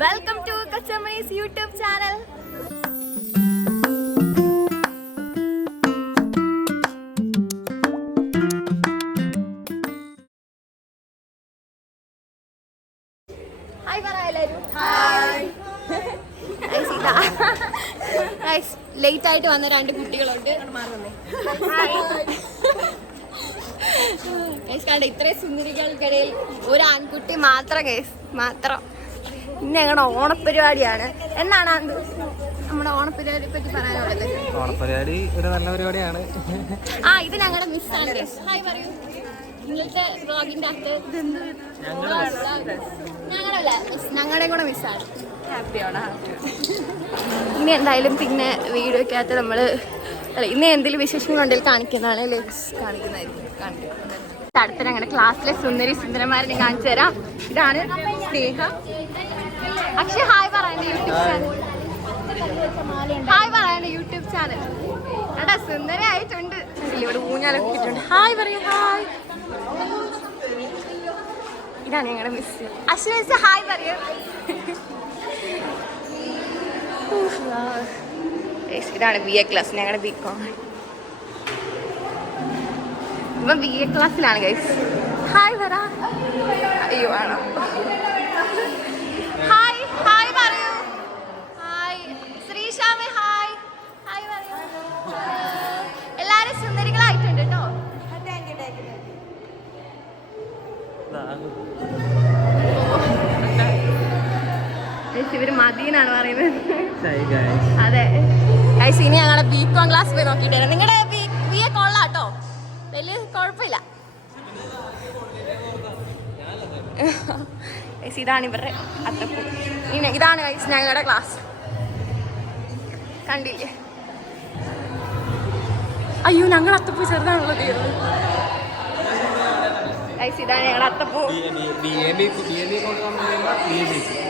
Welcome to Kachamani's YouTube channel. Hi Varayalaru. Hi. Nice ida. Nice. Late ആയിട്ട് വന്ന രണ്ട് കുട്ടികളുണ്ട്. ഇത്രയും സുന്ദരികൾക്കിടയിൽ ഒരു ആൺകുട്ടി മാത്രം മാത്രം. ഇന്ന് ഞങ്ങളുടെ ഓണപ്പരിപാടിയാണ്. എന്നാണ് നമ്മുടെ ഓണപ്പരിപാടിയെ പറ്റി പറയാനുള്ളത്? ഓണപ്പരിപാടി ഒരു നല്ല പരിപാടിയാണ്. ഇത് ഞങ്ങളുടെ മിസ്സാണ്. ഹായ് പറയൂ. ഇന്നത്തെ വ്ളോഗിന്റെ അകത്ത് ഞങ്ങളുടെ കൂടെ മിസ്സാണ്. ഹാപ്പിയാണ്. ഇനി എന്തായാലും പിന്നെ വീഡിയോക്കകത്ത് നമ്മൾ ഇന്ന് എന്തെങ്കിലും വിശേഷങ്ങളുണ്ടെങ്കിൽ കാണിക്കുന്നതാണ്. കാണിക്കുന്നതായിരിക്കും. അടുത്ത ഞങ്ങളുടെ ക്ലാസ്സിലെ സുന്ദരന്മാരെ ഞാൻ കാണിച്ചു തരാം. ഇതാണ് സ്നേഹ. അക്ഷയ് ഹായ് പറയണ്ട യൂട്യൂബ് ചാനൽ. ഹായ് പറയണ്ട യൂട്യൂബ് ചാനൽ. എടാ സുന്ദരമായിട്ടുണ്ട്. ഇവിടെ ഊഞ്ഞാലൊക്കെ ഇട്ടിട്ടുണ്ട്. ഹായ് പറയൂ. ഹായ്. ഇതാണ് ഞങ്ങളുടെ മിസ് അശ്വിനി മിസ്. ഹായ് പറയൂ. ഇതാണ് BA ക്ലാസ്. ഞങ്ങളുടെ BCom. ഇപ്പം BA ക്ലാസ്സിലാണ് ഗൈസ്. ഹായ് പറ. അയ്യോ ആണോ? ഹായ് ഹായ് പറയൂ. ഹായ് ശ്രീശാമി. ഹായ് ഹായ് പറയൂ. എല്ലാരും സുന്ദരികളായിട്ടുണ്ട് കേട്ടോ. ഇവര് മതിയെന്നാണ് പറയുന്നത്. അതെ ഗൈസ്, ഇനി ഞങ്ങളുടെ BCom ക്ലാസ് പോയി നോക്കിയിട്ട് വരാം. നിങ്ങളുടെ BA കൊള്ളാട്ടോ, വലിയ കുഴപ്പമില്ല. ഇതാണ് ഇവരുടെ അത്തപ്പൂ. ഇതാണ് ഗൈസ് ഞങ്ങളുടെ ക്ലാസ്. കണ്ടില്ലേ? അയ്യോ ഞങ്ങൾ അത്തപ്പൂ ചെറുതാണുള്ളത്. ഗൈസ് ഇതാണ് ഞങ്ങളുടെ അത്തപ്പൂ.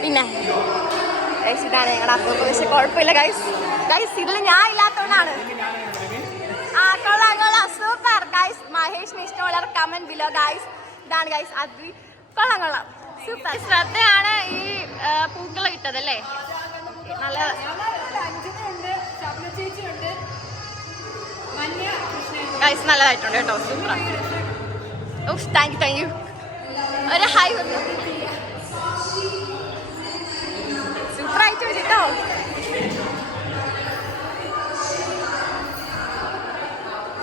പിന്നെ ഗൈസ് ഇതാണ് ഞങ്ങളുടെ അത്തപ്പൂ. പക്ഷെ കുഴപ്പമില്ല ഗൈസ്. ഇതിൽ ഞാൻ ഇല്ലാത്തതുകൊണ്ടാണ്. കൊള്ളാം സൂപ്പർ ഗൈസ്. മഹേഷിന് ഇഷ്ടമുള്ള കമന്റ് ബിലോ ഗൈസ്. ഇതാണ് ഗൈസ് അത്. കൊള്ളാം സൂപ്പർ. ശ്രദ്ധയാണ് ഈ പൂക്കൾ ഇട്ടതല്ലേ. നല്ല ഗൈസ് നല്ലതായിട്ടുണ്ട് കേട്ടോ. സൂപ്പർ. Thank you. ഒരു ഹായ് വന്നു. സൂപ്പറായിട്ട് വരും കേട്ടോ.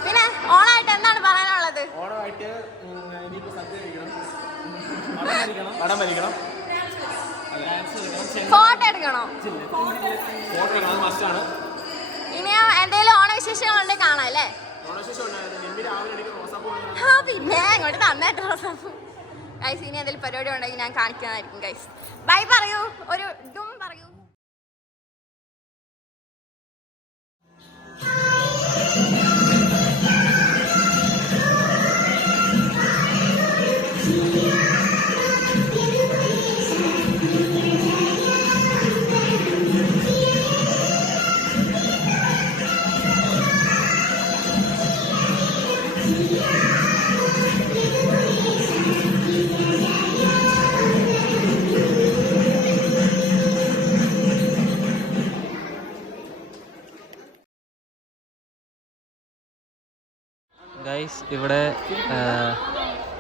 പിന്നെ ഓണായിട്ട് എന്താണ് പറയാനുള്ളത്? ഓണമായിട്ട് ഫോട്ടോ എടുക്കണോ? ഇനി എന്തെങ്കിലും ഓണവിശേഷങ്ങളുണ്ടെങ്കിൽ കാണാം അല്ലേ? പിന്നെ ഇങ്ങോട്ട് തന്നേട്ടോ റോസാപ്പൂ. ഗൈസ് ഇനി എന്തെങ്കിലും പരിപാടി ഉണ്ടെങ്കിൽ ഞാൻ കാണിക്കുന്നതായിരിക്കും ഗൈസ്. ബൈ പറയൂ. ഒരു ഇതും പറയൂ. ഗൈസ് ഇവിടെ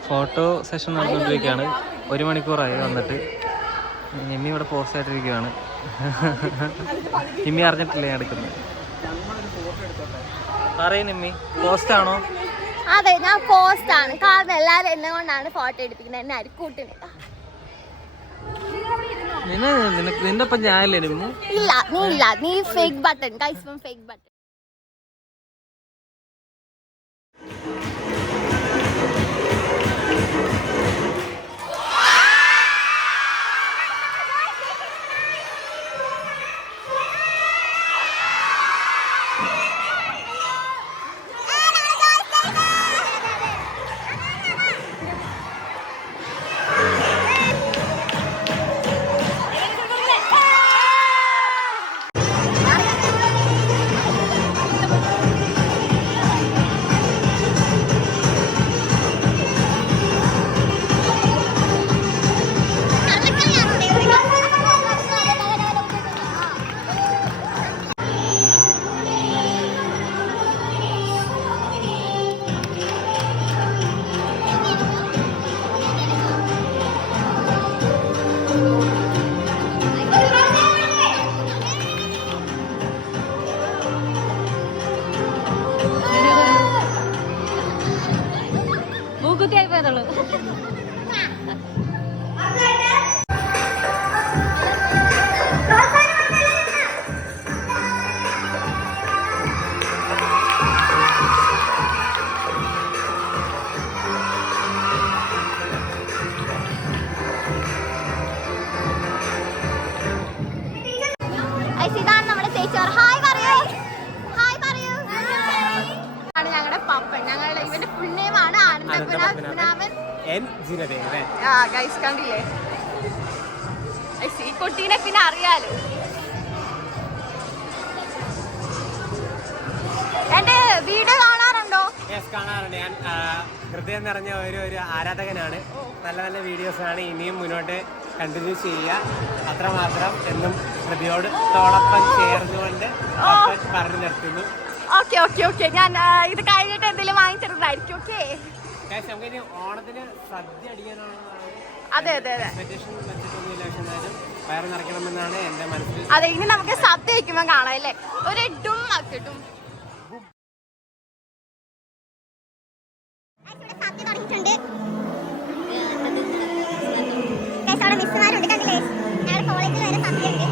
ഫോട്ടോ സെഷൻ നടന്നുകൊണ്ടിരിക്കുകയാണ്. 1 മണിക്കൂറായി വന്നിട്ട്. നിമ്മി ഇവിടെ പോസ്റ്റ് ആയിട്ടിരിക്കുകയാണ്. നിമ്മി അറിഞ്ഞിട്ടില്ലേ എടുക്കുന്നത്? പറയും നിമ്മി, പോസ്റ്റ് ആണോ? അതെ ഞാൻ പോസ്റ്റ് ആണ്. കാരണം എല്ലാരും എന്നെ കൊണ്ടാണ് ഫോട്ടോ എടുപ്പിക്കുന്നത്. എന്നെ അരിക്കൂട്ടിന്. നിന്റെ ഒപ്പം ഞാനില്ലേ നിമ്മു? ഇല്ല നീ fake button. Guys fake button. Hi പറയൂ, ഹായ് പറയൂ. ആണ് ഞങ്ങളുടെ പപ്പൻ. ഞങ്ങളുടെ ഇവന്റെ ഫുൾ നെയിം ആണ് ആനന്ദപത്മനാഭൻ. ഗൈസ് കണ്ടില്ലേ, ഈ കുട്ടീനെ പിന്നെ അറിയാലോ. എന്റെ വീഡിയോ കാണാറുണ്ടോ? കാണാറുണ്ട്. ഞാൻ ഹൃദയം നിറഞ്ഞ ഒരു ആരാധകനാണ്. നല്ല നല്ല വീഡിയോസ് ആണ്. ഇനിയും മുന്നോട്ട് കണ്ടിന്യൂ ചെയ്യുക. അത്രമാത്രം എന്നും ഹൃദയോട് തോടൊപ്പം ചേർന്നുകൊണ്ട് പറഞ്ഞു നിർത്തുന്നു. ഓക്കെ ഓക്കെ ഓക്കെ, ഞാൻ ഇത് കഴിഞ്ഞിട്ട് എന്തെങ്കിലും വാങ്ങിച്ചിട്ടുണ്ടായിരിക്കും. ഓക്കെ, നമുക്ക് ഓണത്തിന് സദ്യ അടിക്കാനാണ്. അതെ അതെ അതെ, വയറ് നിറയ്ക്കണമെന്നാണ് എന്റെ മനസ്സിൽ. അതെ, ഇനി നമുക്ക് സദ്യ വയ്ക്കുമ്പോ കാണാം അല്ലേ, ഒരു ഡും ആക്കിട്ടും. മിസ്സുമാരുണ്ട് കണ്ടില്ലേ, ഞങ്ങളുടെ കോളേജിൽ വരെ സദ്യ ഉണ്ട്.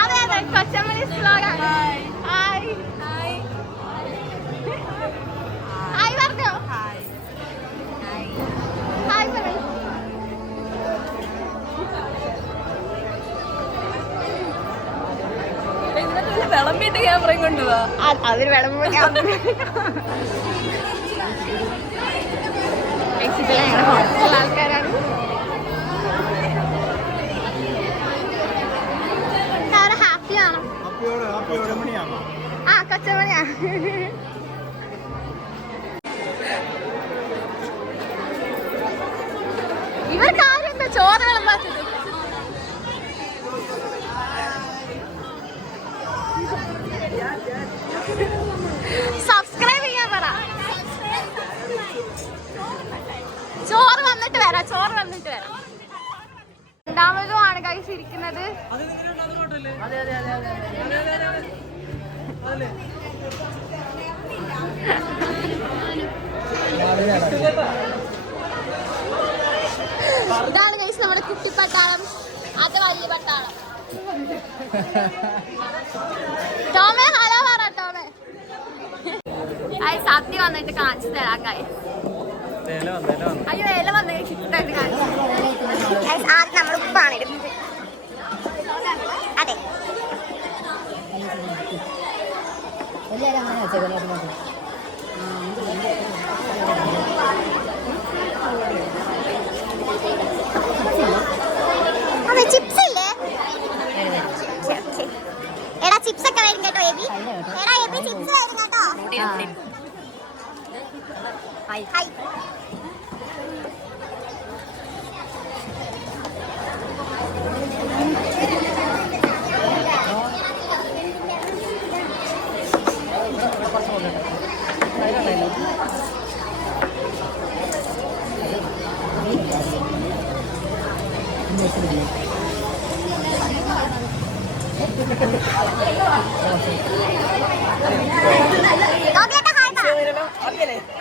അതെ അതെ, കൊച്ചമ്മലി സ്ലോഗാൻ. ഹായ് ഹായ് ഹായ് പറഞ്ഞോ, ഹായ് പറയൂ. വിളമ്പിട്ട് ക്യാമറയും കൊണ്ടുപോവാ. അവര് വിളമ്പോ ആൾക്കാരാണ്. ഹാപ്പിയാണോ? ആ, കൊച്ചമണിയാ. ഇവർക്ക് ആരും എന്താ ചോറ് വിളമ്പാത്തത്? സബ്സ്ക്രൈബ് ചെയ്യാൻ പറ. ചോറ് വന്നിട്ട് വരാം, ചോറ് വന്നിട്ട് വരാം. രണ്ടാമതും ആണ് ഗൈസ് ഇരിക്കുന്നത്. ഇതാണ് ഗൈസ് നമ്മുടെ കുട്ടിപ്പട്ടാളം, അത് വലിയ പട്ടാളം. ടോമേ ഹലോ പറ ടോമേ. സദ്യ വന്നിട്ട് കാണിച്ചു തരാം ഗൈസ്. അയ്യോ, ഇല വന്ന് ചിട്ടായിട്ട് കാണിച്ചു. ആദ്യം നമ്മൾ ഉപ്പാണ് ഇടുന്നത്. അതെ, അതെ ചിപ്സ് ഇല്ലേ? എടാ ചിപ്സ് ഒക്കെ വരും കേട്ടോ എബി. എടാ എബി ചിപ്സ് വരും കേട്ടോ. Hi hi.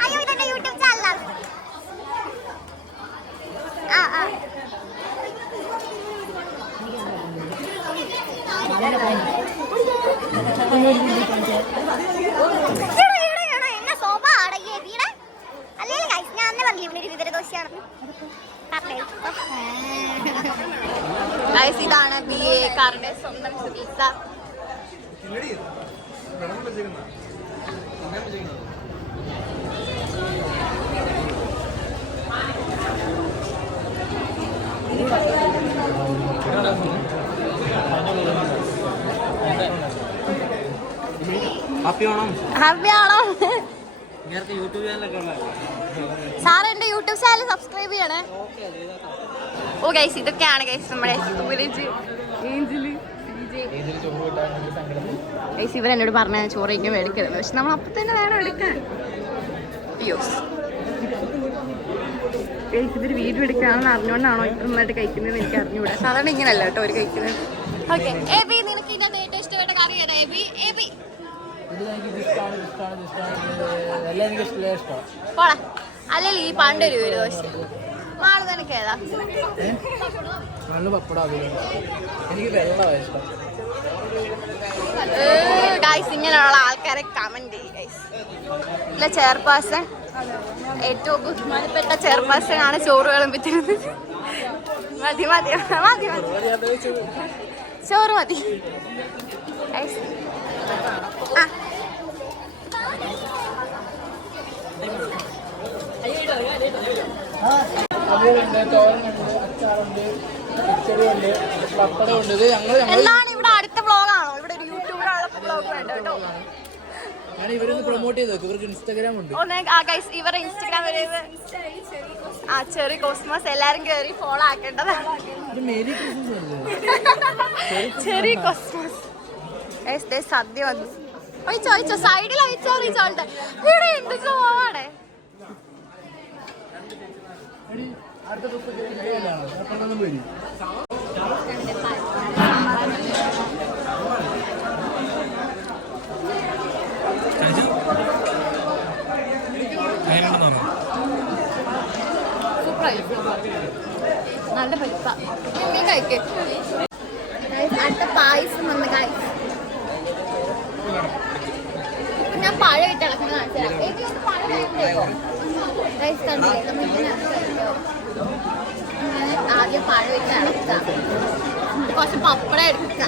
അയ്യോ, ഇതെന്റെ യൂട്യൂബ് ചാനലാണ്. ആ ആ, എന്നെ സോഫ അടങ്ങിയ വീട് അല്ലെങ്കിൽ ഗൈസ്, ഞാൻ അന്ന് പറഞ്ഞില്ല ഇവനൊരു വിവരദോഷിയാണ്. ഗൈസ്, ഇതാണ് BA കാരുടെ സ്വന്തം ചികിത്സ. ഹാപ്പിയാണോ? സാർ എന്റെ യൂട്യൂബ് ചാനൽ സബ്സ്ക്രൈബ് ചെയ്യണേ. ഓ ഗൈസ്, ഇതൊക്കെയാണ് ഗൈസ് നമ്മുടെ സൂരജ്, ഏഞ്ചല്, ഗൈസ്. ഇവരെന്നോട് പറഞ്ഞ ചോറ് ഇങ്ങനെ മേടിക്കരുത്, പക്ഷെ നമ്മൾ അപ്പം തന്നെ വേണം എടുക്കാൻ. ഇതൊരു വീഡിയോ എടുക്കാണെന്ന് അറിഞ്ഞുകൊണ്ടാണോ ഇത്ര നന്നായിട്ട് കഴിക്കുന്നത് എനിക്ക് അറിഞ്ഞൂടാ. സാധാരണ ഇങ്ങനെയല്ല കേട്ടോ ഒരു കഴിക്കുന്നത്. ഓക്കെ, എബി നിനക്ക് ഇതിന്റെ ഏറ്റവും ഇഷ്ടപ്പെട്ട കറി ഏതാ? എബി പോടാ. അല്ലെങ്കിൽ ഈ പണ്ടൊരു വീട് ദോശ മാള് നിനക്ക് ഏതാ? ഗൈസ്, ഇങ്ങനെയുള്ള ആൾക്കാരെ കമന്റ് ചെയ്യും ഗൈസ്. ഇല്ല ചെയർപേഴ്സൺ ഏറ്റവും ബഹുമാനപ്പെട്ട ചെയർപേഴ്സൺ ആണ് ചോറ് വിളമ്പിച്ചിരുന്നത്. മതി മതി മതി മതി ചോറ് മതി. ആ എന്താണ് ഇവിടെ അടുത്ത വ്ളോഗാണോ? ഇവിടെ ഒരു യൂട്യൂബിലുള്ള വ്ളോഗ് വേണ്ട കേട്ടോ. പ്രൊമോട്ട് ചെയ്തു ഇവർക്ക് ഇൻസ്റ്റാഗ്രാം ഉണ്ട്. ഇവരുടെ ഇൻസ്റ്റാഗ്രാം ആ ചെറി കോസ്മോസ് എല്ലാരും കേറി ഫോളോ ആക്കേണ്ടതാണ്. ചെറി കോസ്മോസ് സദ്യ വന്നു. ഒഴിച്ചോ സൈഡിൽ ഒഴിച്ചോ റിസോൾട്ട് ഇവിടെ എന്ത് പോവാടെ. നല്ല പരിപ്പ കഴിക്കേ. അടുത്ത പായസം വന്ന് കഴിക്കും. ഇപ്പൊ ഞാൻ പഴം ഇട്ട് ഇളക്കുന്നത് ആദ്യം പഴം ഇട്ട് ഇളക്കുക, കുറച്ച് പപ്പടം എടുക്കുക.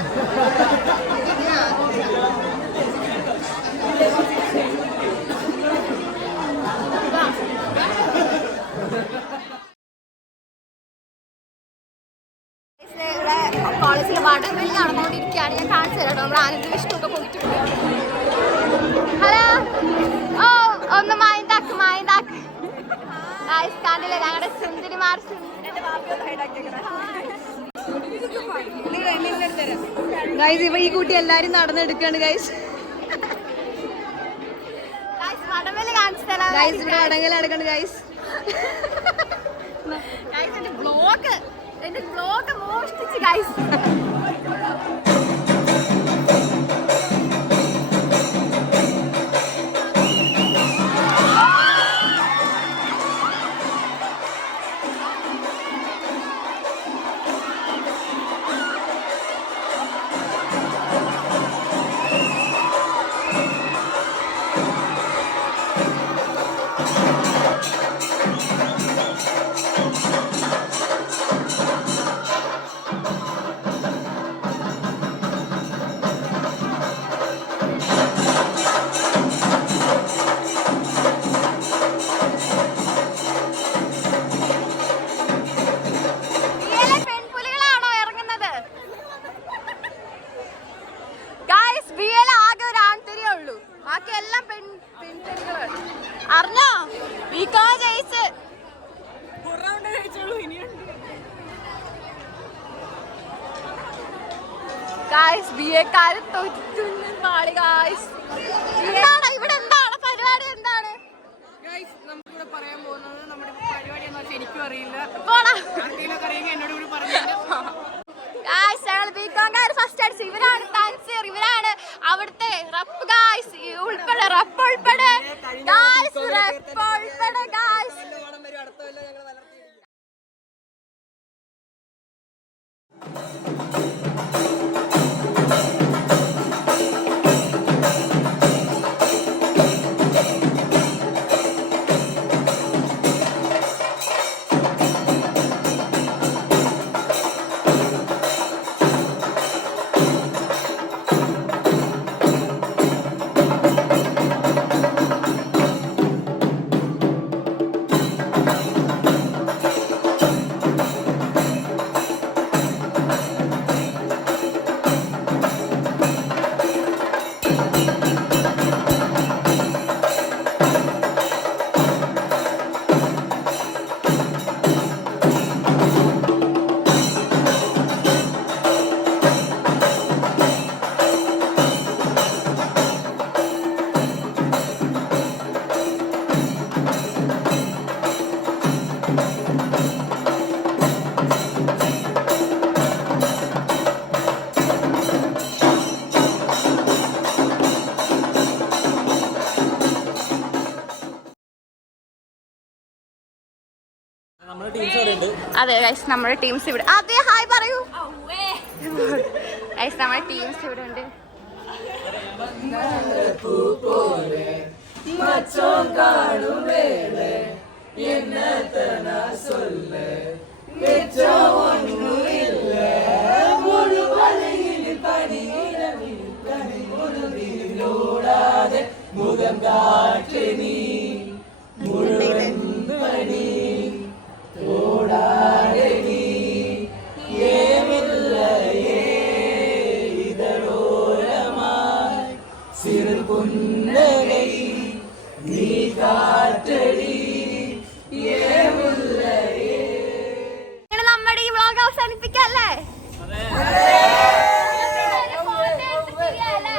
കോളേജിൽ വടംവലി നടന്നുകൊണ്ടിരിക്കുകയാണ്. ഞാൻ കാണിച്ചു തരാം. നമ്മുടെ ആനന്ദ വിഷ്ണുക്കെ പോയിട്ടുണ്ട്. ഹലോ ഓ ഒന്ന് മൈൻഡാക്ക് കാണില്ലേ ഞങ്ങളുടെ സുന്ദരിമാർ. ഈ കൂട്ടി എല്ലാരും നടന്നെടുക്കാണ് ഗൈസ്. വടംവലി കാണിച്ചു തരാം. ഇവിടെ വടംവലി നടക്കണ്ട് ഗൈസ്. എന്റെ ബ്ലോഗ് മോഷ്ടിച്ച് ഗൈസ്. അറിഞ്ഞോ ജയിച്ച് ഇവിടെ എന്താണ് പരിപാടി? എന്താണ് പറയാൻ പോകുന്നത്? നമ്മുടെ പരിപാടി എന്ന് വെച്ചാൽ എനിക്കും അറിയില്ല. എന്നോട് കൂടി പറഞ്ഞു. ഫസ്റ്റ് അടിച്ചു. ഇവരാണ് തൻസീർ, ഇവരാണ് അവിടുത്തെ റപ്പ് ഗായ്സ് ഉൾപ്പെടെ റപ്പ് ഉൾപ്പെടെ ഗായ്സ് റപ്പ് ഉൾപ്പെടെ ഗായ്സ്. അതെ ഗൈസ് നമ്മുടെ ടീംസ് ഇവിടെ. അതെ ഹായ് പറയൂ ഗൈസ്. നമ്മുടെ ടീംസ് ഇവിടെ ഉണ്ട്. നമ്മുടെ ഈ വ്ളോഗ് അവസാനിപ്പിക്കല്ലേ? അതെ